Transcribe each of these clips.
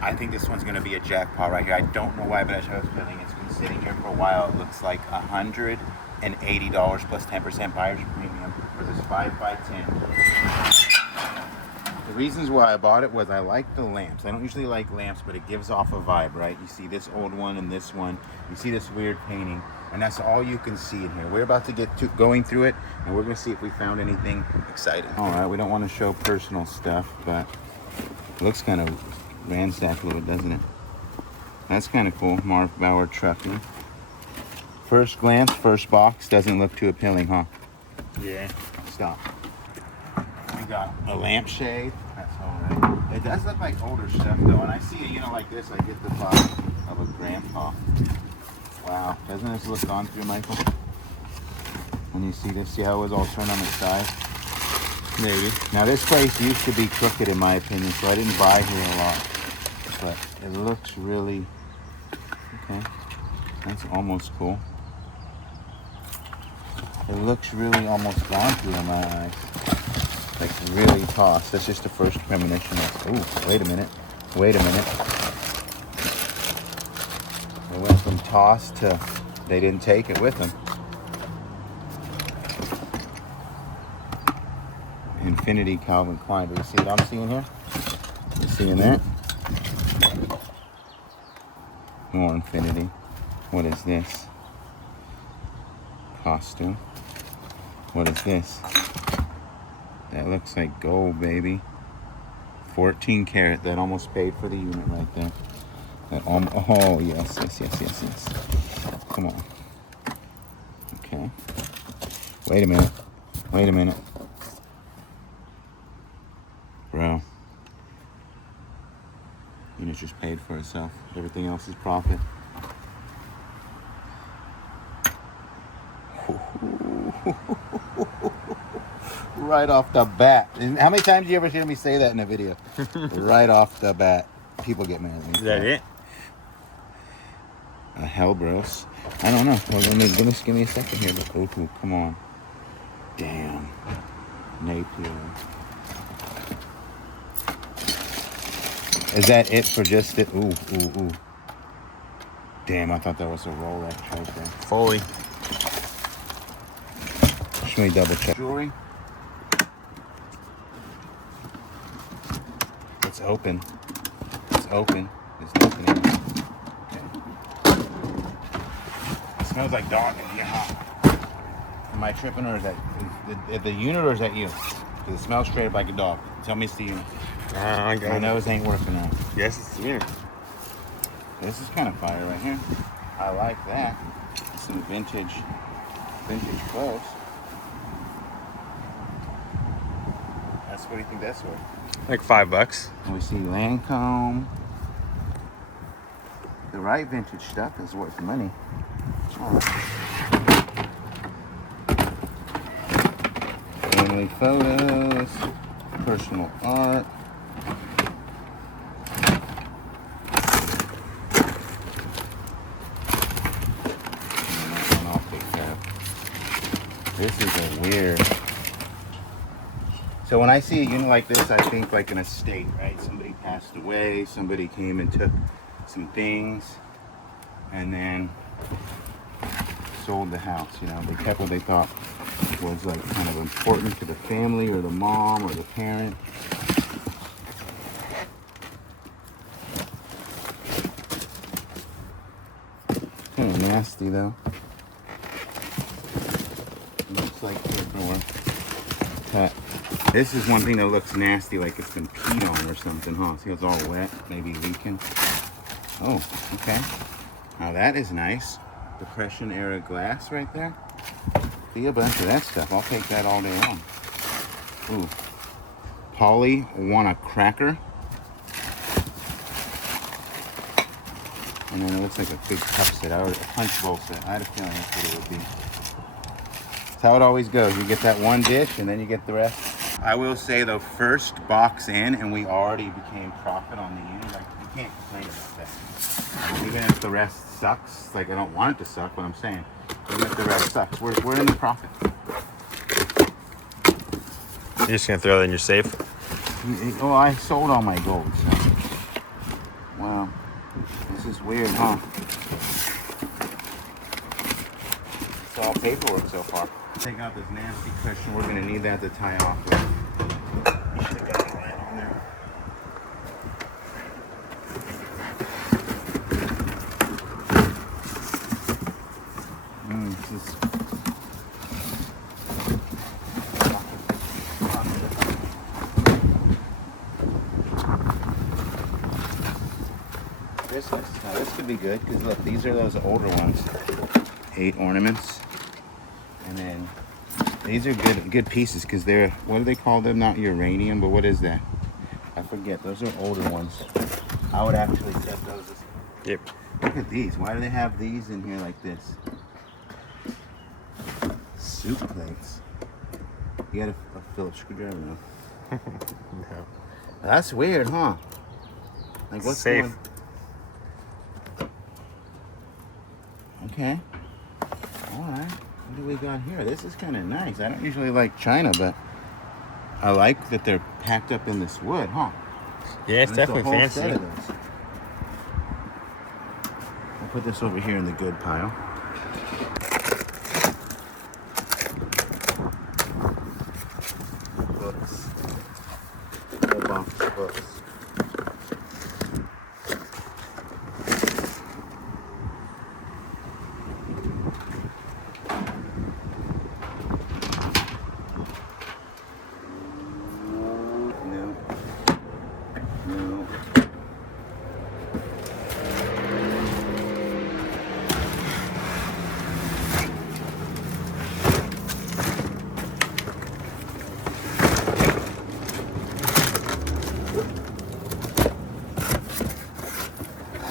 I think this one's gonna be a jackpot right here. I don't know why, but I have a feeling it's been sitting here for a while. It looks like $180 plus 10% buyer's premium for this 5x10. The reasons why I bought it was I like the lamps. I don't usually like lamps, but it gives off a vibe, right? You see this old one and this one. You see this weird painting, and that's all you can see in here. We're about to get to going through it, and we're gonna see if we found anything exciting. All right, we don't want to show personal stuff, but it looks kind of ransacked a little bit, doesn't it? That's kind of cool. Mark Bauer Trucking. First glance, first box, doesn't look too appealing, huh? Yeah. Stop. We got a lampshade. That's all right. It does look like older stuff though, and I see it, like this, I get the vibe of a grandpa. Wow, doesn't this look gone through, Michael? And you see this, see how it was all turned on its side? Maybe. Now this place used to be crooked in my opinion, so I didn't buy here a lot. But it looks really, okay, that's almost cool. It looks really almost gone through in my eyes. Like really tossed. That's just the first premonition. Ooh, wait a minute. Wait a minute. It went from tossed to they didn't take it with them. Infinity Calvin Klein. Do you see what I'm seeing here? You seeing that? More Infinity. What is this? Costume. What is this? That looks like gold, baby. 14 karat. That almost paid for the unit right there. That oh, yes. Come on. Okay. Wait a minute. Bro. Unit just paid for itself. Everything else is profit. Right off the bat. And how many times do you ever hear me say that in a video? Right off the bat. People get mad at me. Is that it? A Hellbros. I don't know. Well, just give me a second here. But, ooh, come on. Damn. Napier. Is that it for just it? Ooh. Damn, I thought that was a Rolex right there. Fully. Should we double check? Jewelry. It's open. There's nothing in it. Okay. It smells like dog in here, huh? Am I tripping, or is that the unit, or is that you? Because it smells straight up like a dog. Tell me it's the unit. My nose ain't working out. Yes, it's here. This is kind of fire right here. I like that. Some vintage clothes. What do you think that's worth? Like $5. And we see Lancome. The right vintage stuff is worth money. All right. Family photos, personal art. I'll take care of. This is a weird. So when I see a unit like this, I think like an estate, right? Somebody passed away, somebody came and took some things, and then sold the house, They kept what they thought was like kind of important to the family or the mom or the parent. Kind of nasty though. Looks like paperwork. Cut. This is one thing that looks nasty, like it's been peed on or something, huh? See, it's all wet, maybe leaking. Oh, okay. Now that is nice. Depression era glass right there. See a bunch of that stuff. I'll take that all day long. Ooh. Polly want a cracker. And then it looks like a big cup set, a punch bowl set. I had a feeling that's what it would be. That's how it always goes. You get that one dish and then you get the rest. I will say the first box in and we already became profit on the unit. Like, you can't complain about that. Even if the rest sucks, like I don't want it to suck, what I'm saying. Even if the rest sucks, we're in the profit. You're just gonna throw that in your safe? Oh, I sold all my gold, so Wow. This is weird, huh? It's all paperwork so far. Take out this nasty cushion. We're gonna need that to tie off with. You should have got it right on there. This is this could be good because look, these are those older ones. 8 ornaments, and then these are good pieces because they're, what do they call them? Not uranium, but what is that? I forget. Those are older ones. I would actually set those. Yep. Look at these. Why do they have these in here like this? Soup plates. You got a Phillips screwdriver now. No. That's weird, huh? Like what's safe? Going... Okay. All right. What do we got here? This is kind of nice. I don't usually like China, but I like that they're packed up in this wood, huh? Yeah, it's And definitely a whole fancy. set of those. I'll put this over here in the good pile. Books. Whole box of books. No. No.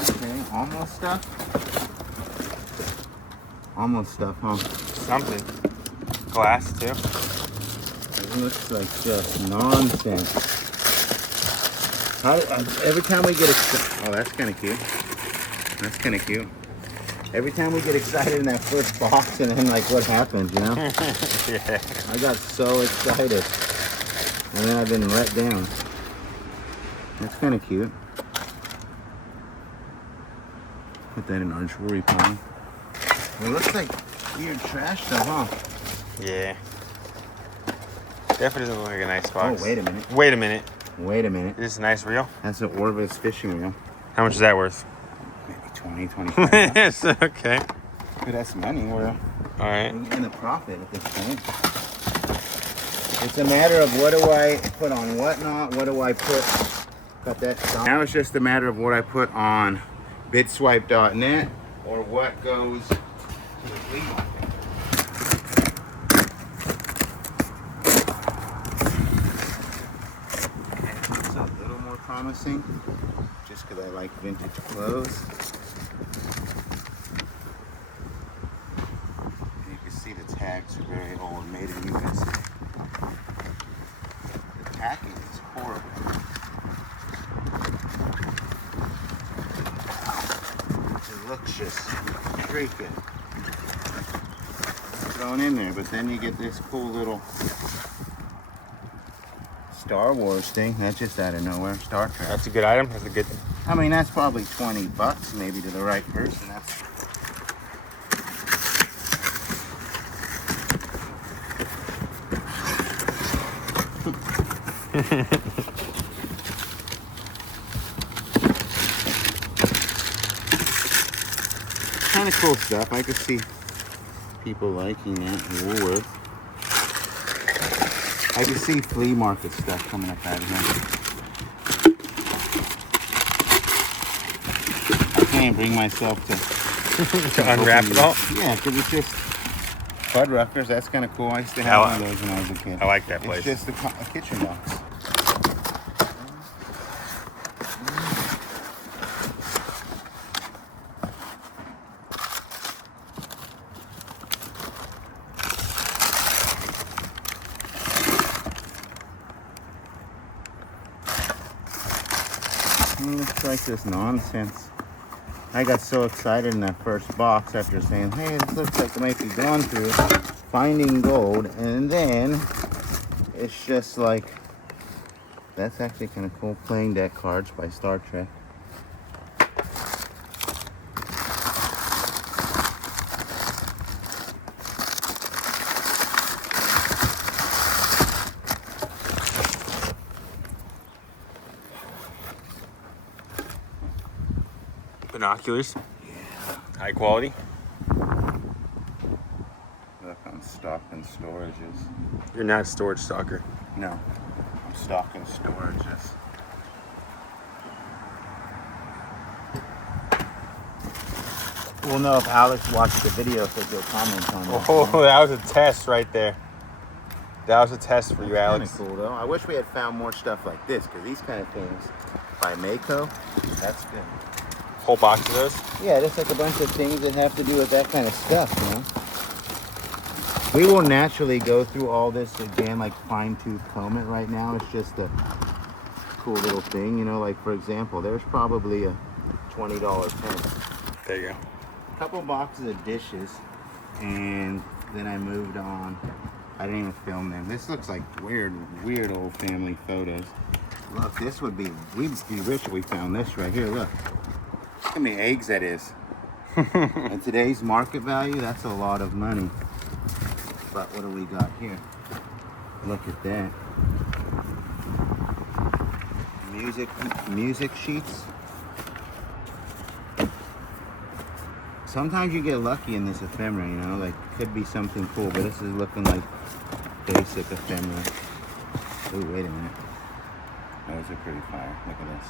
Okay, almost stuff. Almost stuff, huh? Something. Glass too. It looks like just nonsense. Every time we get excited, oh, that's kind of cute. That's kind of cute. Every time we get excited in that first box, and then like what happens, you know? Yeah. I got so excited, and then I've been let down. That's kind of cute. Put that in our jewelry pile. It looks like weird trash though, huh? Yeah. Definitely doesn't look like a nice box. Oh, wait a minute. Wait a minute. Wait a minute. Is this a nice reel? That's an Orvis fishing reel. How much is that worth? Maybe 20, 25 bucks. Yes, okay. But that's money. We're Alright. in a profit at this point. It's a matter of what do I put on whatnot, what do I put, cut that stop. Now it's just a matter of what I put on bidswipe.net or what goes to the flea market. It's a little more promising just because I like vintage clothes. And you can see the tags are very old, made in USA. The packing is horrible. It looks just freaking thrown in there, but then you get this cool little Star Wars thing. That's just out of nowhere. Star Trek. That's a good item. That's a good. I mean, that's probably 20 bucks maybe to the right person. That's kind of cool stuff. I could see people liking that. Woolworth. I can see flea market stuff coming up out of here. I can't bring myself to unwrap it all? Yeah, because it's just Fuddruckers. That's kind of cool. I used to have one of those when I was a kid. I like that place. It's just a kitchen box. Looks like this nonsense. I got so excited in that first box after saying, hey, this looks like it might be going through finding gold, and then it's just like, that's actually kind of cool. Playing deck cards by Star Trek. Binoculars. High quality. Look, I'm stocking storages. You're not a storage stalker. No, I'm stocking storages. We'll know if Alex watched the video if he'll comment on that. Oh, that was a test right there. That was a test for you, Alex. Kind of cool though. I wish we had found more stuff like this, because these kind of things by Mako, that's good. Whole box of those. Yeah, just like a bunch of things that have to do with that kind of stuff, you know. We will naturally go through all this again, like fine-tooth comb it right now. It's just a cool little thing, you know. Like for example, there's probably a $20 pen. There you go. A couple boxes of dishes, and then I moved on. I didn't even film them. This looks like weird old family photos. Look, this would be, we'd be rich if we found this right here. Look how many eggs that is. In today's market value, that's a lot of money. But what do we got here? Look at that. Music sheets. Sometimes you get lucky in this ephemera, you know, like could be something cool, but this is looking like basic ephemera. Oh, wait a minute. Those are pretty fire. Look at this.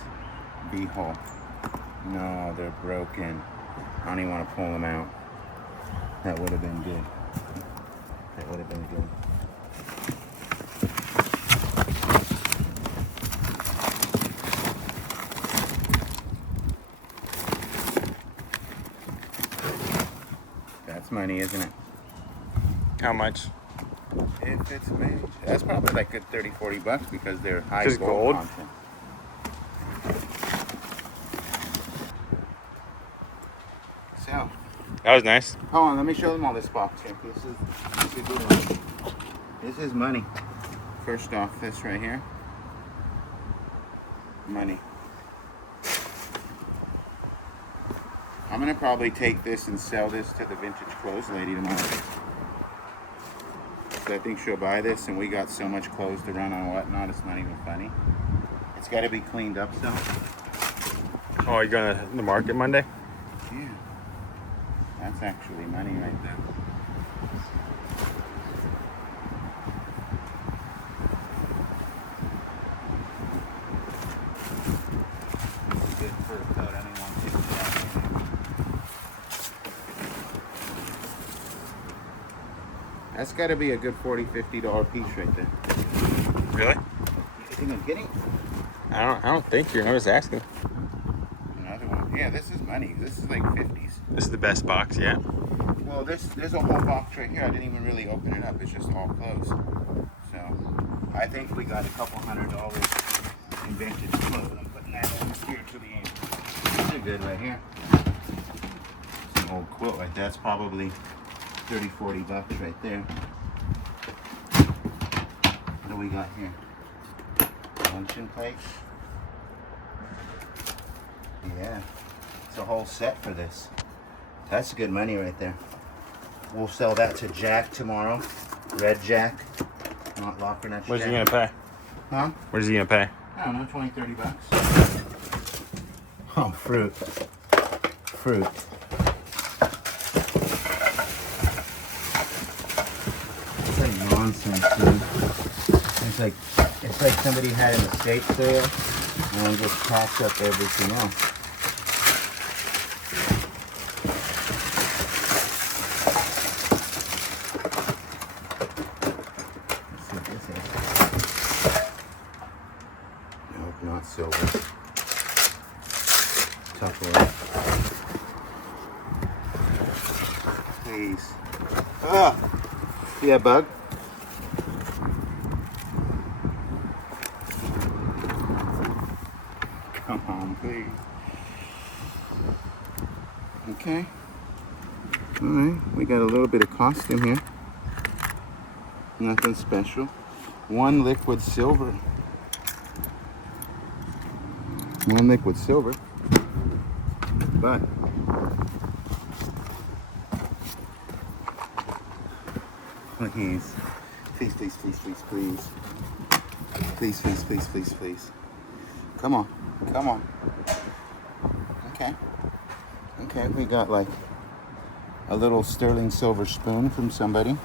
B-hole. No, they're broken. I don't even want to pull them out. That would have been good. That would have been good. That's money, isn't it? How much? If it's made, that's probably like good 30, 40 bucks because they're high Just gold? content. So, That was nice. hold on, let me show them all this box here. This is a good one. This is money. First off, this right here. Money. I'm gonna probably take this and sell this to the vintage clothes lady tomorrow. So I think she'll buy this, and we got so much clothes to run on whatnot, it's not even funny. It's got to be cleaned up still. Oh, you're going to the market Monday? Yeah. That's actually money right there. That's a good fur coat. I didn't want to take it out. That's got to be a good $40, $50 piece right there. Really? You think I'm kidding? I don't think you're. I was asking. Another one. Yeah, this is money. This is like 50s. This is the best box yet. Well, there's a whole box right here. I didn't even really open it up. It's just all clothes. So I think we got a couple $100 in vintage clothes. I'm putting that over here to the end. These are good right here. It's an old quilt right there. That's probably 30, 40 bucks right there. What do we got here? Luncheon plates. Yeah, it's a whole set for this. That's good money right there. We'll sell that to Jack tomorrow. Red Jack, not Locker Nuts. What's he Jack. gonna pay? Huh? What is he gonna pay? I don't know, 20, 30 bucks. Oh, fruit. Fruit. It's like nonsense, dude. It's like somebody had an estate sale and just packed up everything else. Let's see what this is. Nope, not silver. Tupperware. Please. Ah! See that bug? Come on, please. Okay. Alright, we got a little bit of costume here. Nothing special. One liquid silver. One liquid silver. But please. Please, please, please, please, please. Please, please, please, please, please. Come on. Come on. Okay. Okay, we got like a little sterling silver spoon from somebody.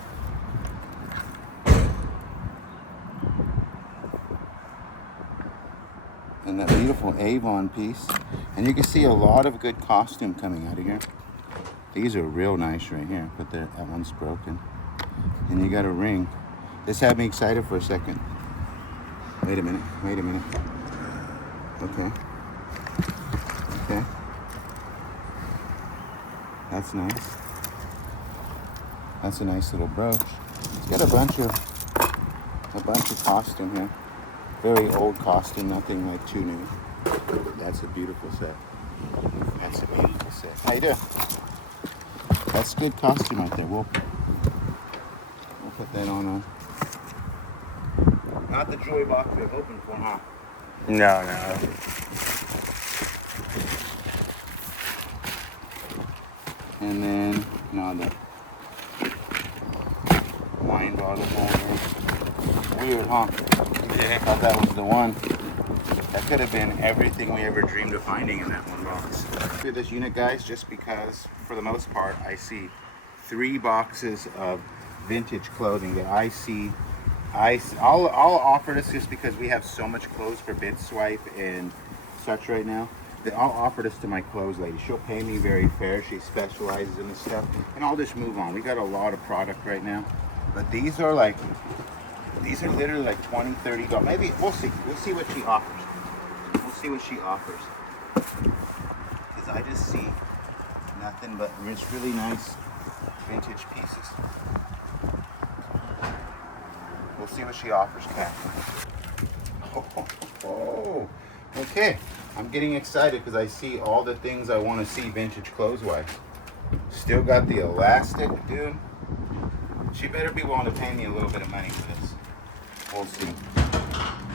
And that beautiful Avon piece. And you can see a lot of good costume coming out of here. These are real nice right here, but that one's broken. And you got a ring. This had me excited for a second. Wait a minute. Okay. Okay. That's nice. That's a nice little brooch. It's got a bunch of costume here. Very old costume, nothing like too new. That's a beautiful set. How you doing? That's good costume right there. We'll put that on not the jewelry box we're hoping for, huh? No. And then the wine bottle holder. Weird, huh? Yeah. Thought that was the one. That could have been everything we ever dreamed of finding in that one box. Through this unit, guys, just because for the most part I see 3 boxes of vintage clothing that I'll offer this just because we have so much clothes for bid swipe and such right now. That I'll offer this to my clothes lady. She'll pay me very fair. She specializes in this stuff, and I'll just move on. We got a lot of product right now, but these are literally like $20-$30. Maybe we'll see what she offers. Because I just see nothing but it's really nice vintage pieces. We'll see what she offers, Kat. Oh, okay. I'm getting excited because I see all the things I want to see vintage clothes-wise. Still got the elastic, dude. She better be willing to pay me a little bit of money for this. We'll see.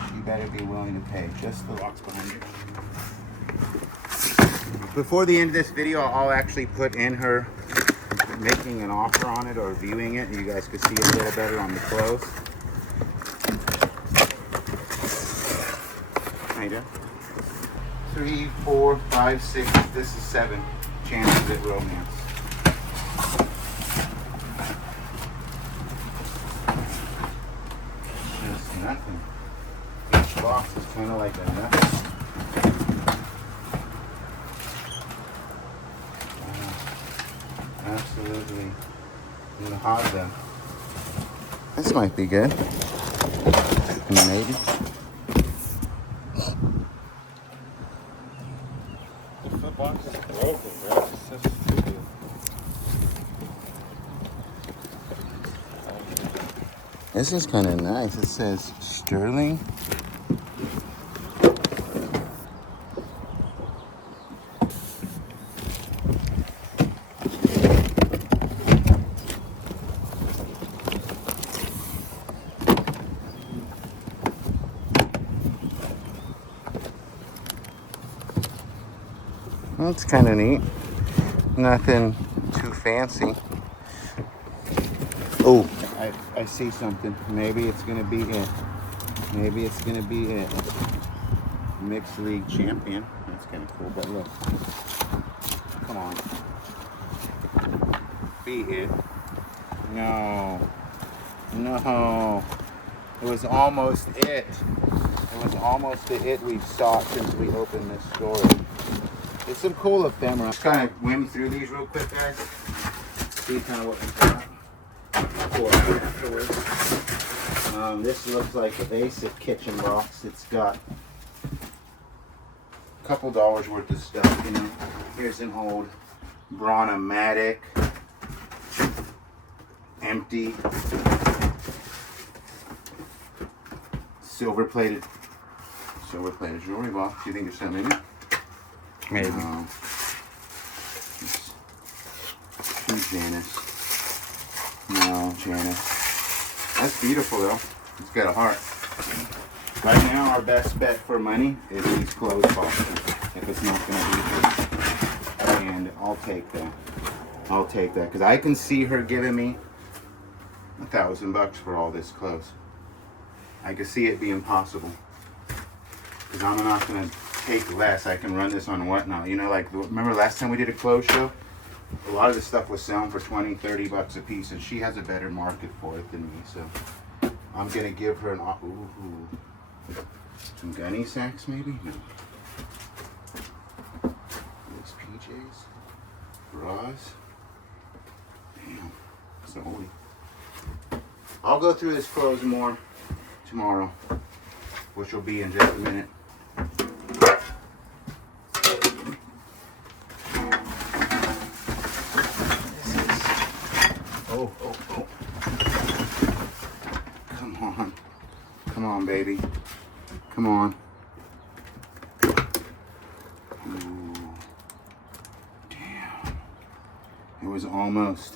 She better be willing to pay. Just the box behind her. Before the end of this video, I'll actually put in her making an offer on it or viewing it, and you guys could see it a little better on the clothes. How you doing? 3, 4, 5, 6. This is 7 chances at romance. There's nothing. Each box is kind of like a nothing. Absolutely. Nada. This might be good. Maybe. The foot box is broken, bro. It's so stupid. This is kind of nice. It says sterling. That's kind of neat. Nothing too fancy. Oh, I see something. Maybe it's gonna be it. Mixed league champion. That's kind of cool. But look, come on, be it. No. It was almost it. It was almost the it we've sought since we opened this store. There's some cool ephemera. Just kind of whim through these real quick, guys. See kind of what we got. Pour it afterwards. This looks like a basic kitchen box. It's got a couple dollars worth of stuff, you know. Here's an old Brawnomatic. Empty. Silver plated jewelry box. Do you think there's something in it? Maybe. Janice. No, Janice. That's beautiful though. It's got a heart. Right now, our best bet for money is these clothes boxes. If it's not going to be this. And I'll take that. Because I can see her giving me $1,000 for all this clothes. I can see it being possible. Because I'm not going to take less. I can run this on Whatnot. You know, like, remember last time we did a clothes show? A lot of this stuff was selling for 20, 30 bucks a piece, and she has a better market for it than me, so I'm gonna give her an, ooh, some gunny sacks maybe? No. These PJs, bras. Damn, so I'll go through this clothes more tomorrow, which will be in just a minute. Oh. Come on, baby. Come on. Ooh. Damn. It was almost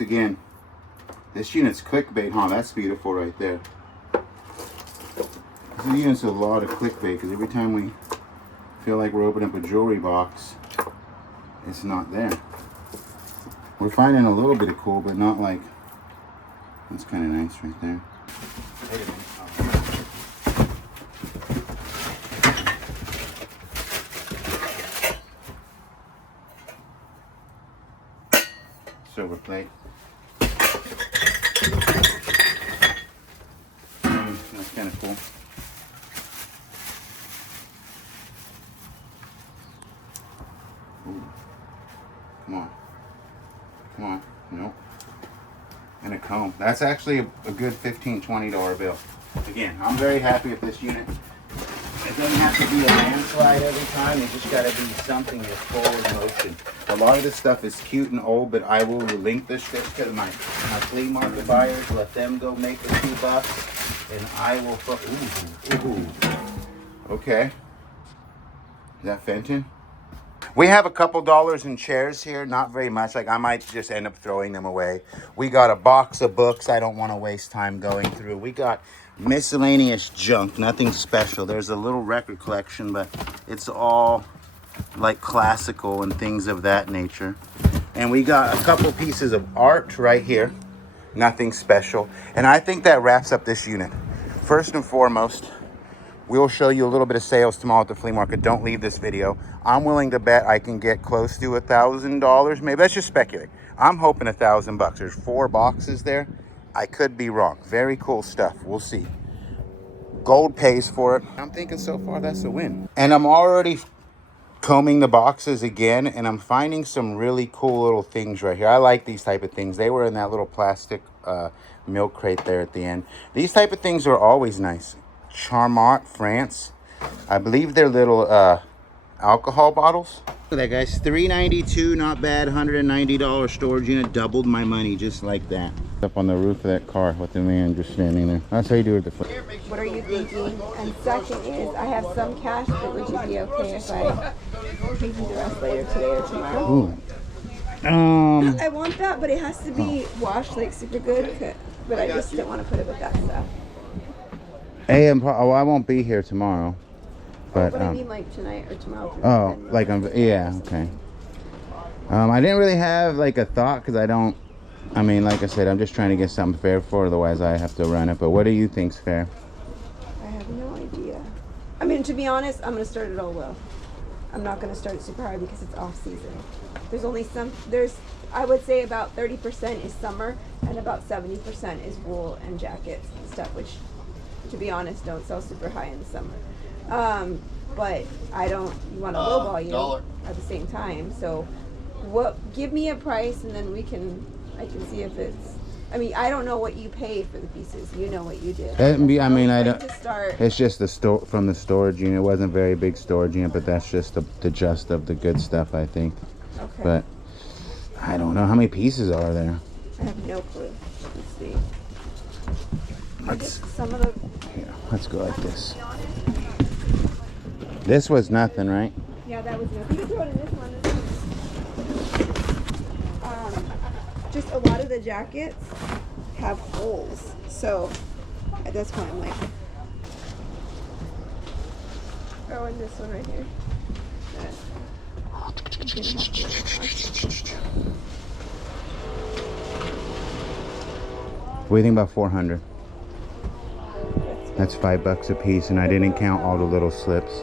again. This unit's clickbait, huh? That's beautiful right there. This unit's a lot of clickbait because every time we feel like we're opening up a jewelry box, it's not there. We're finding a little bit of cool, but not like, that's kind of nice right there. Wait a minute. Silver plate. That's kind of cool. Ooh. Come on. Nope. And a comb. That's actually a good $15, $20 bill. Again, I'm very happy with this unit. It doesn't have to be a landslide every time. It just got to be something that's forward motion. A lot of this stuff is cute and old, but I will relinquish this to my flea market buyers. Let them go make a few bucks, and I will. Ooh. Okay. Is that Fenton? We have a couple dollars in chairs here, not very much. Like, I might just end up throwing them away. We got a box of books I don't want to waste time going through. We got miscellaneous junk, nothing special. There's a little record collection, but it's all like classical and things of that nature. And we got a couple pieces of art right here, nothing special. And I think that wraps up this unit. First and foremost, we'll show you a little bit of sales tomorrow at the flea market. Don't leave this video. I'm willing to bet I can get close to $1,000. Maybe let's just speculate. I'm hoping $1,000. There's 4 boxes there. I could be wrong. Very cool stuff. We'll see. Gold pays for it. I'm thinking so far that's a win. And I'm already combing the boxes again, and I'm finding some really cool little things right here. I like these type of things. They were in that little plastic milk crate there at the end. These type of things are always nice. Charmant, France. I believe they're little alcohol bottles. Look at that, guys. $392, not bad. $190 storage unit. Doubled my money just like that. Up on the roof of that car with the man just standing there. That's how you do it. What are you thinking? And second is, I have some cash, but would you be okay if I paid you the rest later today or tomorrow? Ooh. I want that, but it has to be washed like super good. But I just don't want to put it with that stuff. I won't be here tomorrow. But I mean, like tonight or tomorrow. Oh, like yeah, okay. I didn't really have like a thought because I don't. I mean, like I said, I'm just trying to get something fair for it. Otherwise, I have to run it. But what do you think's fair? I have no idea. I mean, to be honest, I'm gonna start it all low. I'm not gonna start it super high because it's off season. There's only I would say about 30% is summer and about 70% is wool and jackets and stuff, which, to be honest, don't sell super high in the summer. But I don't want to lowball you at the same time. So give me a price and then I can see if it's, I mean, I don't know what you paid for the pieces. You know what you did. I don't. It's just from the storage unit. It wasn't a very big storage unit, but that's just the gist of the good stuff, I think. Okay. But I don't know how many pieces are there. I have no clue. Let's see. Some of the. Yeah, let's go like this. This was nothing, right? Yeah, that was nothing. You can throw it in this one. Just a lot of the jackets have holes, so that's why I'm like, throw in this one right here. What do you think about 400? That's $5 a piece, and I didn't count all the little slips.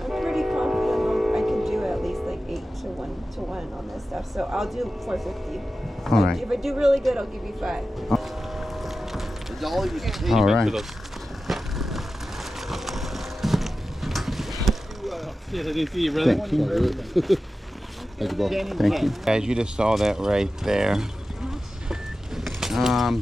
I'm pretty confident I can do at least like 8 to 1 on this stuff. So I'll do 450. All right. If I do really good, I'll give you 5. All right. Thank you. Thank you. Guys, you just saw that right there.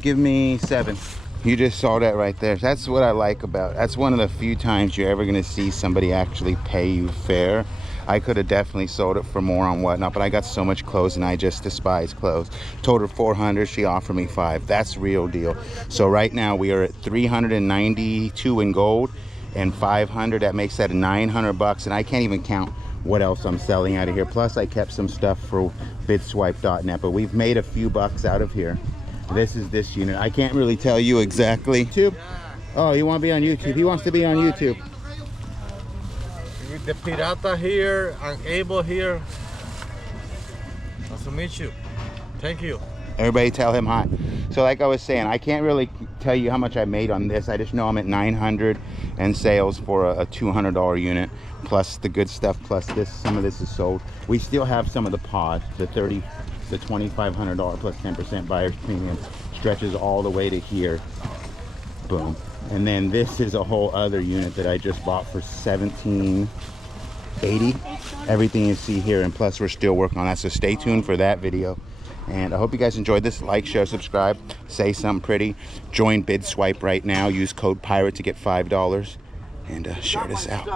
Give me 7. You just saw that right there. That's what I like about it. That's one of the few times you're ever gonna see somebody actually pay you fair. I could have definitely sold it for more on whatnot, but I got so much clothes and I just despise clothes. Told her 400, she offered me 5. That's real deal. So right now we are at 392 in gold and 500. That makes that $900, and I can't even count what else I'm selling out of here. Plus I kept some stuff for bidswipe.net, but we've made a few bucks out of here. This is this unit. I can't really tell you exactly. YouTube? Oh, you want to be on YouTube? He wants to be on YouTube. With the Pirata here and Abel here. Nice to meet you. Thank you. Everybody tell him hi. So like I was saying, I can't really tell you how much I made on this. I just know I'm at 900 in sales for a $200 unit, plus the good stuff, plus this. Some of this is sold. We still have some of the pods, the $2,500 plus 10% buyer's premium stretches all the way to here. Boom. And then this is a whole other unit that I just bought for $1,780. Everything you see here, and plus we're still working on that. So stay tuned for that video. And I hope you guys enjoyed this. Like, share, subscribe, say something pretty. Join BidSwipe right now. Use code PIRATE to get $5. And share this out.